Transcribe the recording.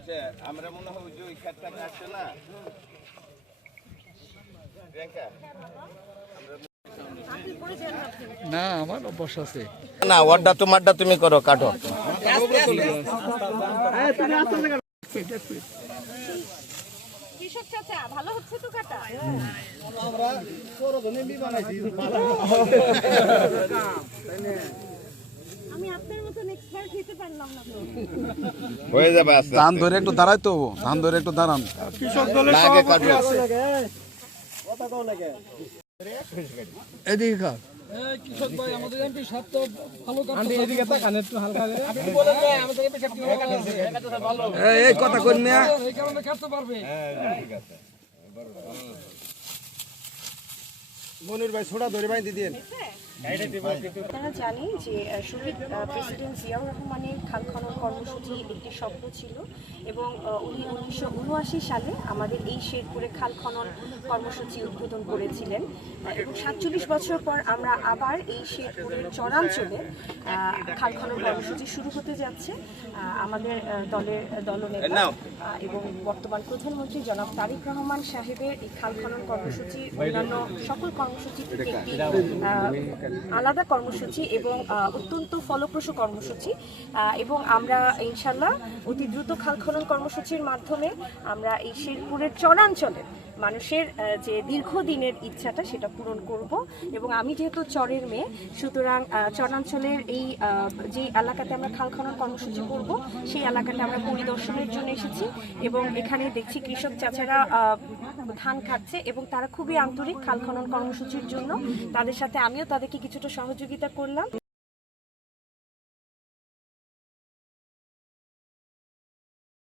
আচ্ছা আমরা মনে হয় ওই যে ওই ক্ষেতটাকে আসছে না প্রিয়াঙ্কা না আমার অভ্যাস আছে। না ওরটা তোমারটা তুমি করো কাটো কৃষক চাচা ভালো হচ্ছে তো কাটা আমি আপনার মতন এক্সপার্ট হতে পারলাম না তো হয়ে যাবে আস্তে ধান ধরে একটু দাঁড়াই তো, ধান ধরে একটু দাঁড়ান। আগে কাটো এদিকে খা। কৃষক ভাই আমাদের এমপি সাহেব তো ভালো কাজ এদিকে তাকান একটু হালকা করে। এই কথা কই না। এই কারণে কাটতে পারবে। মনির ভাই ছোড়া ধরে বাইন্ধে দিন। আপনারা জানেন যে শহীদ প্রেসিডেন্ট জিয়াউর রহমানের খাল খনন কর্মসূচি একটি স্বপ্ন ছিল এবং উনি 1979 সালে আমাদের এই শেরপুরে খাল খনন কর্মসূচি উদ্বোধন করেছিলেন এবং 47 বছর পর আমরা আবার এই শেরপুরের চরাঞ্চলে খাল খনন কর্মসূচি শুরু হতে যাচ্ছে। আমাদের দলের দলনেতা এবং বর্তমান প্রধানমন্ত্রী জনাব তারেক রহমান সাহেবের এই খাল খনন কর্মসূচি অন্যান্য সকল কর্মসূচি থেকে একটি আলাদা কর্মসূচি এবং অত্যন্ত ফলপ্রসূ কর্মসূচি এবং আমরা ইনশাল্লাহ অতি দ্রুত খাল খনন কর্মসূচির মাধ্যমে আমরা এই শেরপুরের চরাঞ্চলে মানুষের যে দীর্ঘদিনের ইচ্ছাটা সেটা পূরণ করব এবং আমি যেহেতু চরের মেয়ে সুতরাং চরাঞ্চলের এই যে এলাকাতে আমরা খাল খনন কর্মসূচি করব সেই এলাকাতে আমরা পরিদর্শনের জন্য এসেছি এবং এখানে দেখছি কৃষক চাচারা ধান কাটছে এবং তারা খুবই আন্তরিক খাল খনন কর্মসূচির জন্য। তাদের সাথে আমিও তাদেরকে কিছুটা সহযোগিতা করলাম।